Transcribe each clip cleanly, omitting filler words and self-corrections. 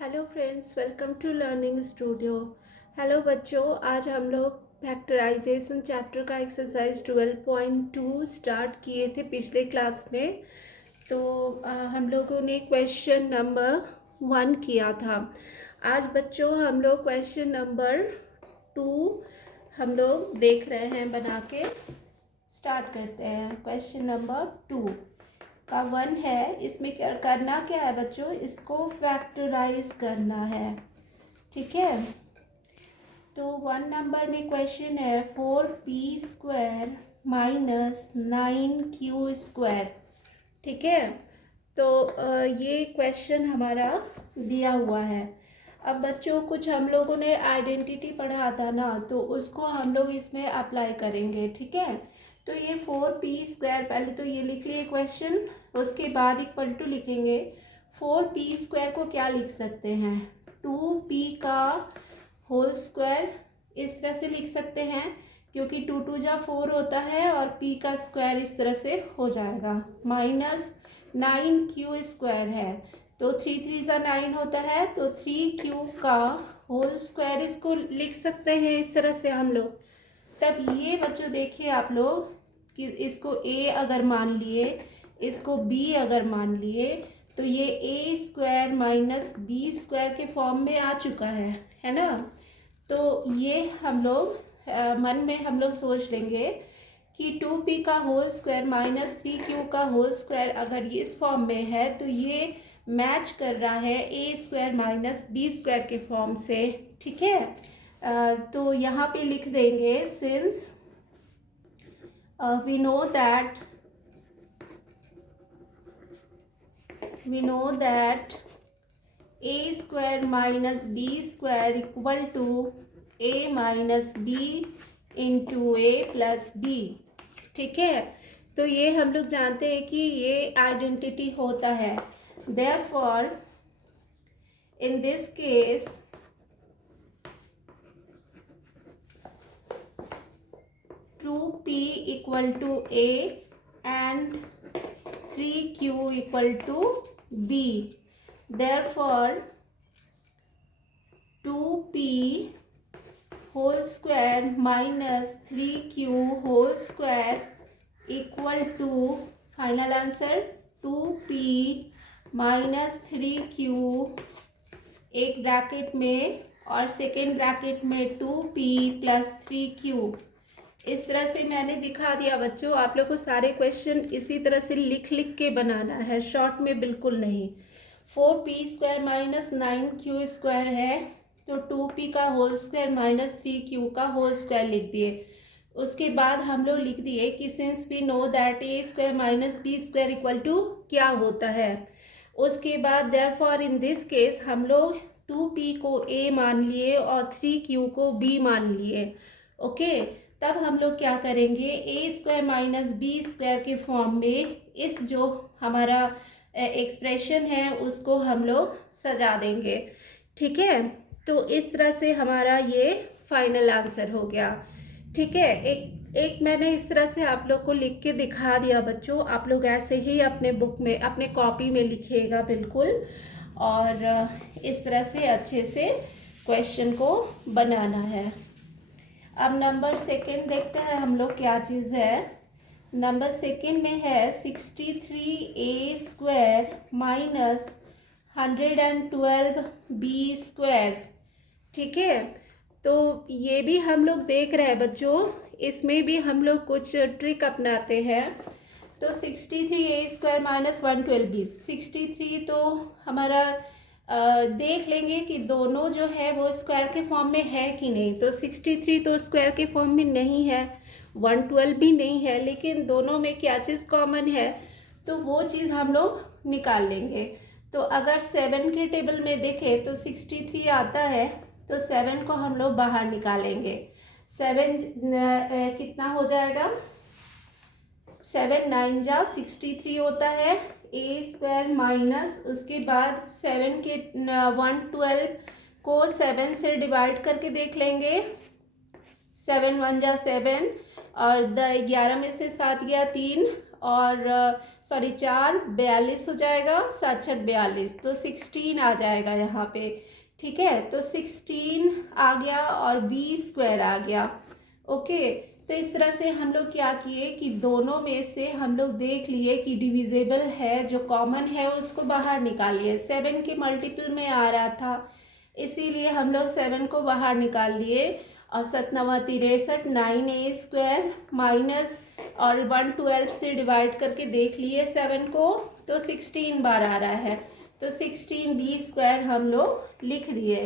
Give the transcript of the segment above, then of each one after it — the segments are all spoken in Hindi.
Hello friends, welcome to learning studio. Hello बच्चों, आज हम लोग फैक्टराइजेशन चैप्टर का एक्सरसाइज 12.2 स्टार्ट किए थे पिछले क्लास में। तो हम लोगों ने क्वेश्चन नंबर 1 किया था। आज बच्चों हम लोग क्वेश्चन नंबर 2 हम लोग देख रहे हैं, बना के स्टार्ट करते हैं। क्वेश्चन नंबर 2 का 1 है, इसमें क्या करना क्या है बच्चों, इसको फैक्टराइज करना है। ठीक है, तो 1 नंबर में क्वेश्चन है 4p² माइनस 9q²। ठीक है, तो ये क्वेश्चन हमारा दिया हुआ है। अब बच्चों कुछ हम लोगों ने आइडेंटिटी पढ़ा था ना, तो उसको हम लोग इसमें अप्लाई करेंगे। ठीक है, तो ये 4p², पहले तो ये लिख लिए क्वेश्चन, उसके बाद इक्वल टू लिखेंगे। 4p² को क्या लिख सकते हैं, 2p का होल स्क्वायर, इस तरह से लिख सकते हैं, क्योंकि 2 2 जा 4 होता है और p का स्क्वायर इस तरह से हो जाएगा। माइनस 9q² है, तो 3 3 जा 9 होता है, तो 3q का होल स्क्वायर इसको लिख सकते हैं इस तरह से हम लोग। तब ये बच्चों देखिए आप लोग कि इसको a अगर मान लिए, इसको b अगर मान लिए, तो ये a² माइनस b² के फॉर्म में आ चुका है ना। तो ये हम लोग मन में हम लोग सोच लेंगे कि 2p का होल स्क्वायर माइनस 3q का होल स्क्वायर अगर इस फॉर्म में है, तो ये मैच कर रहा है a² माइनस b² के फॉर्म से। ठीक है, तो यहाँ पे लिख देंगे, since we know that a² minus b² equal to a minus b into a plus b। ठीक है, तो ये हम लोग जानते हैं कि ये आइडेंटिटी होता है। Therefore in this case two p equal to a and 3q equal to b। Therefore 2p whole square minus 3q whole square equal to, final answer 2p minus 3q एक ब्रैकेट में और सेकेंड ब्रैकेट में 2p प्लस 3q। इस तरह से मैंने दिखा दिया बच्चों, आप लोग को सारे क्वेश्चन इसी तरह से लिख लिख के बनाना है, शॉर्ट में बिल्कुल नहीं। 4p² माइनस 9q² है, तो 2p का होल स्क्वायर माइनस 3q का होल स्क्वायर लिख दिए। उसके बाद हम लोग लिख दिए कि since we know that a² minus b² equal to क्या होता है। उसके बाद देयरफॉर इन दिस केस हम लोग 2p को a मान लिए और 3q को b मान लिए। ओके, तब हम लोग क्या करेंगे, a² माइनस b² के फॉर्म में इस जो हमारा एक्सप्रेशन है उसको हम लोग सजा देंगे। ठीक है, तो इस तरह से हमारा ये फाइनल आंसर हो गया। ठीक है, एक मैंने इस तरह से आप लोग को लिख के दिखा दिया बच्चों, आप लोग ऐसे ही अपने बुक में अपने कॉपी में लिखिएगा बिल्कुल, और इस तरह से अच्छे से क्वेश्चन को बनाना है। अब नंबर सेकंड देखते हैं हम लोग क्या चीज़ है। नंबर सेकंड में है 63a² माइनस 112b²। ठीक है, तो ये भी हम लोग देख रहे हैं बच्चों, इसमें भी हम लोग कुछ ट्रिक अपनाते हैं। तो 63a² माइनस 112b, 63 तो हमारा देख लेंगे कि दोनों जो है वो स्क्वायर के फॉर्म में है कि नहीं। तो 63 तो स्क्वायर के फॉर्म में नहीं है, 112 भी नहीं है, लेकिन दोनों में क्या चीज़ कॉमन है, तो वो चीज़ हम लोग निकाल लेंगे। तो अगर 7 के टेबल में देखें तो 63 आता है, तो 7 को हम लोग बाहर निकालेंगे। 7 कितना हो जाएगा, 7 9 जा 63 होता है, a² माइनस उसके बाद 7 के 112 को 7 से डिवाइड करके देख लेंगे। 7 1 जा 7 और 11 में से 7 गया 3 और सॉरी 4 42 हो जाएगा, 7 छक 42, तो 16 आ जाएगा यहाँ पे। ठीक है, तो 16 आ गया और बी स्क्वायर आ गया। ओके, तो इस तरह से हम लोग क्या किए कि दोनों में से हम लोग देख लिए कि डिविजिबल है, जो कॉमन है उसको बाहर निकालिए। 7 के मल्टीपल में आ रहा था, इसीलिए हम लोग 7 को बाहर निकाल लिए। और 7 9 63 9a स्क्वायर माइनस और 112 से डिवाइड करके देख लिए 7 को, तो 16 बार आ रहा है, तो 16b स्क्वायर हम लोग लिख दिए।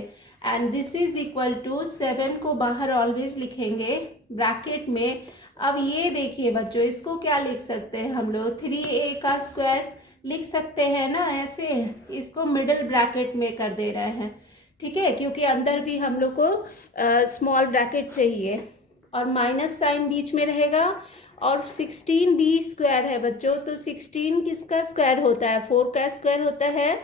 And this is equal to 7 को बाहर ऑलवेज लिखेंगे ब्रैकेट में। अब ये देखिए बच्चों, इसको क्या लिख सकते हैं हम लोग, 3a का स्क्वायर लिख सकते हैं ना ऐसे। इसको मिडिल ब्रैकेट में कर दे रहे हैं, ठीक है, क्योंकि अंदर भी हम लोग को स्मॉल ब्रैकेट चाहिए और माइनस साइन बीच में रहेगा। और 16b स्क्वायर है बच्चों, तो 16 किसका स्क्वायर होता है, 4 का स्क्वायर होता है।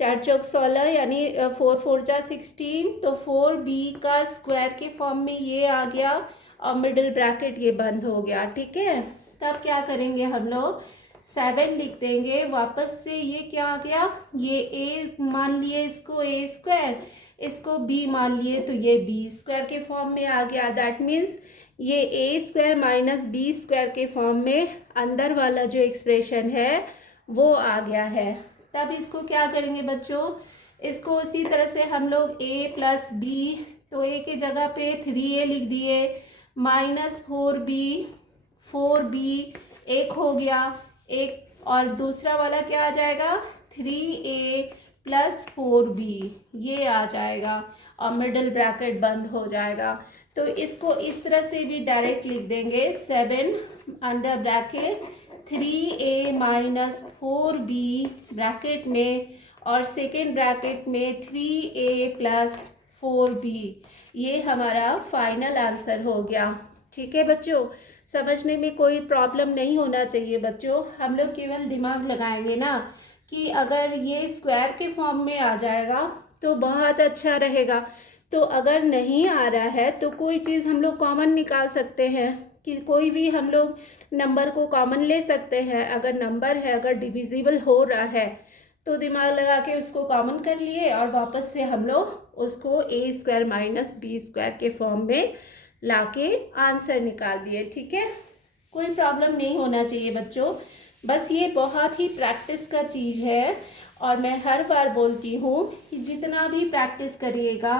4 चौक 16 यानी 4 4 जा 16, तो 4b का स्क्वायर के फॉर्म में ये आ गया और मिडिल ब्रैकेट ये बंद हो गया। ठीक है, तब क्या करेंगे हम लोग, 7 लिख देंगे वापस से। ये क्या आ गया, ये a मान लिए इसको a स्क्वायर, इसको b मान लिए तो ये b स्क्वायर के फॉर्म में आ गया। दैट मीन्स ये a square minus b square के फॉर्म में अंदर वाला जो एक्सप्रेशन है वो आ गया है। तब इसको क्या करेंगे बच्चों, इसको उसी तरह से हम लोग a प्लस बी, तो a के जगह पे 3a लिख दिए, माइनस 4b एक हो गया एक, और दूसरा वाला क्या आ जाएगा 3a प्लस 4b, ये आ जाएगा और मिडिल ब्रैकेट बंद हो जाएगा। तो इसको इस तरह से भी डायरेक्ट लिख देंगे, 7 under bracket 3a minus 4b bracket में और सेकेंड ब्रैकेट में 3a प्लस 4b। ये हमारा फाइनल आंसर हो गया। ठीक है बच्चों, समझने में कोई प्रॉब्लम नहीं होना चाहिए बच्चों। हम लोग केवल दिमाग लगाएंगे ना कि अगर ये स्क्वायर के फॉर्म में आ जाएगा तो बहुत अच्छा रहेगा। तो अगर नहीं आ रहा है तो कोई चीज़ हम लोग कॉमन निकाल सकते हैं, कि कोई भी हम लोग नंबर को कॉमन ले सकते हैं। अगर नंबर है, अगर डिविजिबल हो रहा है तो दिमाग लगा के उसको कॉमन कर लिए और वापस से हम लोग उसको a square minus b square के फॉर्म में लाके आंसर निकाल दिए। ठीक है, कोई प्रॉब्लम नहीं होना चाहिए बच्चों। बस ये बहुत ही प्रैक्टिस का चीज़ है और मैं हर बार बोलती हूँ कि जितना भी प्रैक्टिस करिएगा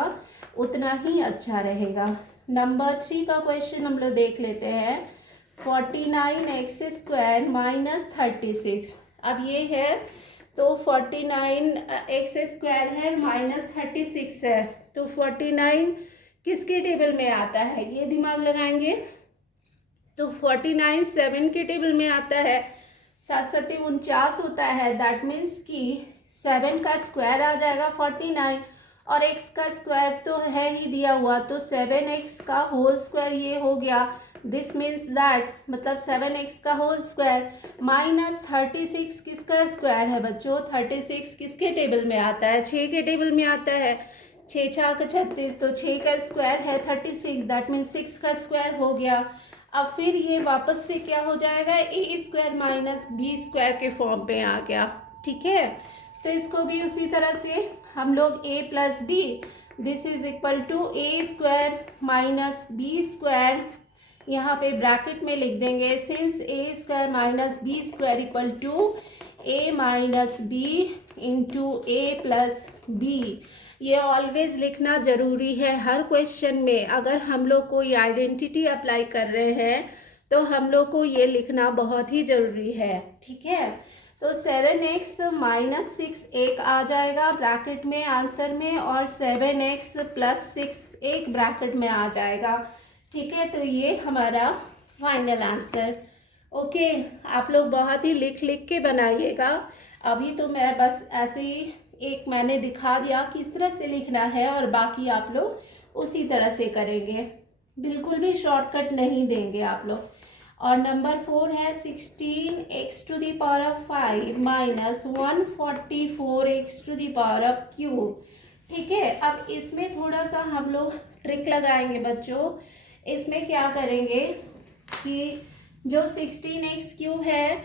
उतना ही अच्छा रहेगा। नंबर 3 का क्वेश्चन हम लोग देख लेते हैं। 49x square minus 36। अब ये है तो 49x स्क्वायर है माइनस 36 है, तो 49 किसके टेबल में आता है, ये दिमाग लगाएंगे। तो 49 7 के टेबल में आता है, 7 7 49 होता है। दैट मीन्स कि 7 का स्क्वायर आ जाएगा 49 और x का स्क्वायर तो है ही दिया हुआ, तो 7x का होल स्क्वायर ये हो गया। दिस मीन्स दैट मतलब 7x का होल स्क्वायर माइनस 36 किसका स्क्वायर है बच्चों, 36 किसके टेबल में आता है, 6 के टेबल में आता है। 6 6 36, तो 6 का स्क्वायर है 36, दैट मीन्स 6 का स्क्वायर हो गया। अब फिर ये वापस से क्या हो जाएगा, ए स्क्वायर माइनस बी स्क्वायर के फॉर्म पे आ गया। ठीक है, तो इसको भी उसी तरह से हम लोग a plus b, this is equal to a square minus b square, यहाँ पे ब्रैकेट में लिख देंगे since a square minus b square equal to a minus b into a plus b. ये ऑलवेज लिखना ज़रूरी है हर क्वेश्चन में। अगर हम लोग कोई आइडेंटिटी अप्लाई कर रहे हैं तो हम लोग को ये लिखना बहुत ही ज़रूरी है। ठीक है, तो 7x माइनस 6 एक आ जाएगा ब्रैकेट में आंसर में, और 7x प्लस 6 एक ब्रैकेट में आ जाएगा। ठीक है, तो ये हमारा फाइनल आंसर। ओके, आप लोग बहुत ही लिख लिख के बनाइएगा। अभी तो मैं बस ऐसे ही एक मैंने दिखा दिया किस तरह से लिखना है और बाकी आप लोग उसी तरह से करेंगे, बिल्कुल भी शॉर्टकट नहीं देंगे आप लोग। और नंबर 4 है 16x to the power of 5 minus 144x to the power of cube. ठीक है, अब इसमें थोड़ा सा हम लोग ट्रिक लगाएंगे बच्चों। इसमें क्या करेंगे कि जो 16x³ है,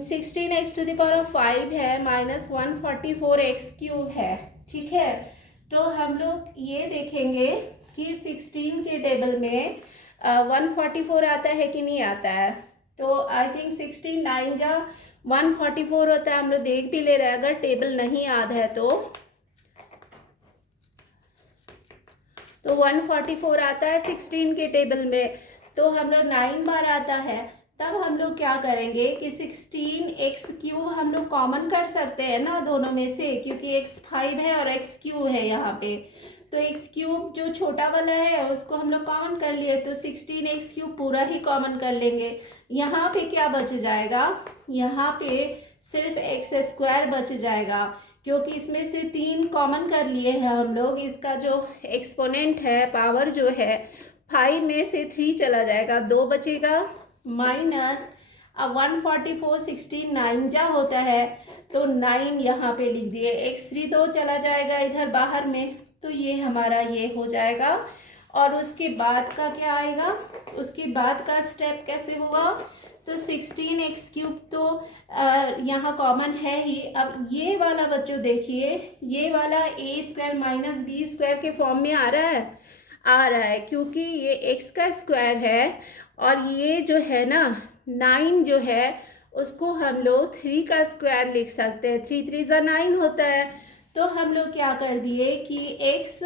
16x⁵ है माइनस 144x³ है। ठीक है, तो हम लोग ये देखेंगे कि 16 के टेबल में 144 आता है कि नहीं आता है। तो आई थिंक 16 9 जा 144 होता है, हम लोग देख भी ले रहे हैं अगर टेबल नहीं याद है तो 144 आता है 16 के टेबल में। तो हम लोग 9 बार आता है, तब हम लोग क्या करेंगे कि 16x³ हम लोग कॉमन कर सकते हैं ना दोनों में से, क्योंकि x 5 है और x³ है यहाँ पे। तो x³ जो छोटा वाला है उसको हम लोग कॉमन कर लिए, तो 16x³ पूरा ही कॉमन कर लेंगे। यहाँ पे क्या बच जाएगा, यहाँ पे सिर्फ x² बच जाएगा, क्योंकि इसमें से 3 कॉमन कर लिए हैं हम लोग। इसका जो एक्सपोनेंट है, पावर जो है, 5 में से 3 चला जाएगा, 2 बचेगा माइनस। अब 144 16 9 जा होता है, तो 9 यहाँ पे लिख दिए, x3 तो चला जाएगा इधर बाहर में, तो ये हमारा ये हो जाएगा। और उसके बाद का क्या आएगा, उसके बाद का स्टेप कैसे हुआ, तो 16x³ तो यहाँ कॉमन है ही। अब ये वाला बच्चों देखिए, ये वाला a² माइनस b² के फॉर्म में आ रहा है, क्योंकि ये x का स्क्वायर है और ये जो है ना 9 जो है उसको हम लोग 3 का स्क्वायर लिख सकते हैं, 3 3 जा 9 होता है। तो हम लोग क्या कर दिए कि x,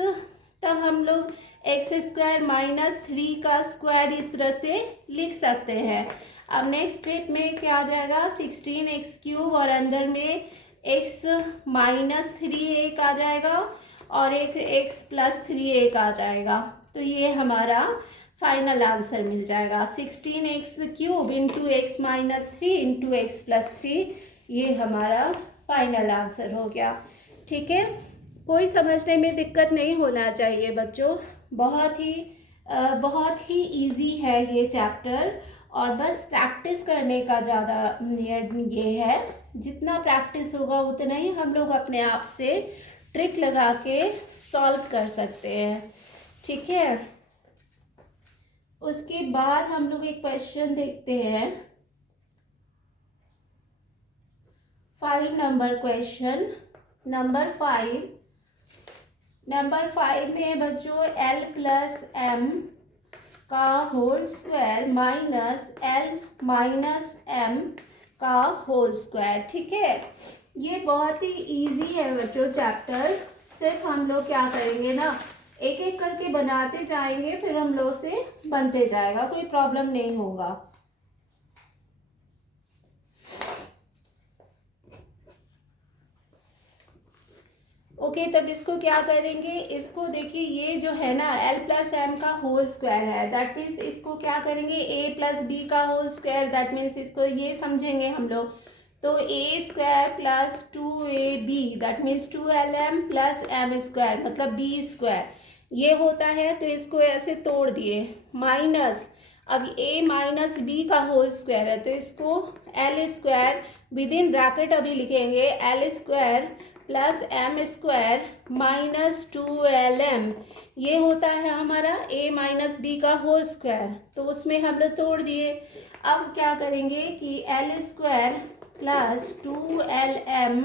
तब हम लोग x² माइनस 3 का स्क्वायर इस तरह से लिख सकते हैं। अब नेक्स्ट स्टेप में क्या आ जाएगा, 16x³ और अंदर में x माइनस 3 एक आ जाएगा और एक x प्लस 3 एक आ जाएगा। तो ये हमारा फाइनल आंसर मिल जाएगा, 16x³ into x minus 3 into x plus 3, ये हमारा फाइनल आंसर हो गया। ठीक है, कोई समझने में दिक्कत नहीं होना चाहिए बच्चों, बहुत ही इजी है ये चैप्टर, और बस प्रैक्टिस करने का ज़्यादा ये है। जितना प्रैक्टिस होगा उतना ही हम लोग अपने आप से ट्रिक लगा के सॉल्व कर सकते हैं। ठीक है, उसके बाद हम लोग एक क्वेश्चन देखते हैं, 5 नंबर क्वेश्चन, नंबर 5 में बच्चों l प्लस m का whole square minus l minus m का होल स्क्वायर। ठीक है, ये बहुत ही इजी है बच्चों चैप्टर, सिर्फ हम लोग क्या करेंगे ना, एक एक करके बनाते जाएंगे, फिर हम लोग से बनते जाएगा, कोई प्रॉब्लम नहीं होगा। ओके, तब इसको क्या करेंगे, इसको देखिए, ये जो है ना l प्लस एम का होल स्क्वायर है, दैट मीन्स इसको क्या करेंगे, a प्लस बी का होल स्क्वायर, दैट मीन्स इसको ये समझेंगे हम लोग, तो a² plus 2ab that means 2lm plus m² मतलब b², ये होता है। तो इसको ऐसे तोड़ दिए, माइनस, अब a माइनस बी का होल स्क्वायर है, तो इसको l² विद इन ब्रैकेट अभी लिखेंगे, l² plus m² minus 2lm, ये होता है हमारा a माइनस बी का होल स्क्वायर, तो उसमें हम लोग तोड़ दिए। अब क्या करेंगे कि l² plus 2lm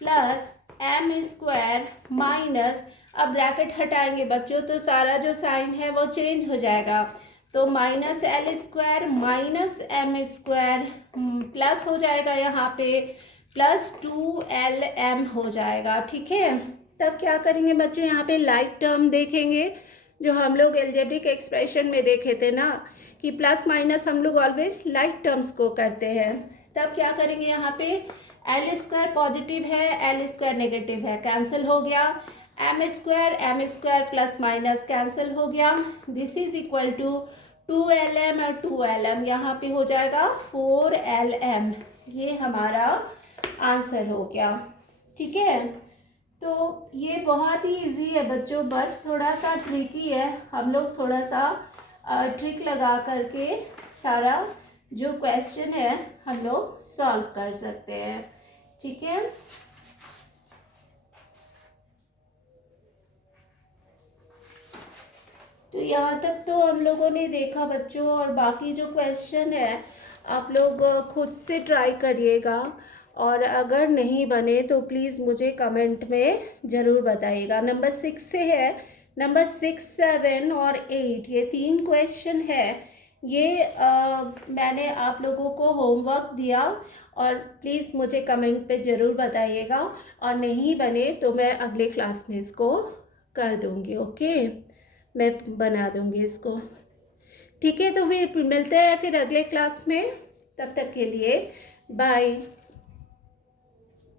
plus m² minus, अब ब्रैकेट हटाएंगे बच्चों तो सारा जो साइन है वो चेंज हो जाएगा, तो minus l² minus m² plus हो जाएगा यहाँ पे प्लस 2lm हो जाएगा। ठीक है, तब क्या करेंगे बच्चों, यहाँ पे लाइक टर्म देखेंगे, जो हम लोग अलजेब्रिक एक्सप्रेशन में देखे थे ना कि प्लस माइनस हम लोग ऑलवेज लाइक टर्म्स को करते हैं। तब क्या करेंगे, यहाँ पे l² पॉजिटिव है, l² नेगेटिव है, कैंसिल हो गया, m² प्लस माइनस कैंसिल हो गया, this is equal to 2lm और 2lm, यहाँ पे हो जाएगा 4lm, ये हमारा आंसर हो गया। ठीक है, तो ये बहुत ही इजी है बच्चों, बस थोड़ा सा ट्रिकी है, हम लोग थोड़ा सा ट्रिक लगा करके सारा जो क्वेश्चन है हम लोग सॉल्व कर सकते हैं। ठीक है, तो यहाँ तक तो हम लोगों ने देखा बच्चों, और बाकी जो क्वेश्चन है आप लोग खुद से ट्राई करिएगा, और अगर नहीं बने तो प्लीज़ मुझे कमेंट में ज़रूर बताइएगा। नंबर 6 से है, नंबर 6, 7 और 8 ये 3 क्वेश्चन है। ये मैंने आप लोगों को होमवर्क दिया, और प्लीज़ मुझे कमेंट पे ज़रूर बताइएगा, और नहीं बने तो मैं अगले क्लास में इसको कर दूँगी। ओके, मैं बना दूँगी इसको। ठीक है, तो फिर मिलते हैं फिर अगले क्लास में। तब तक के लिए बाय।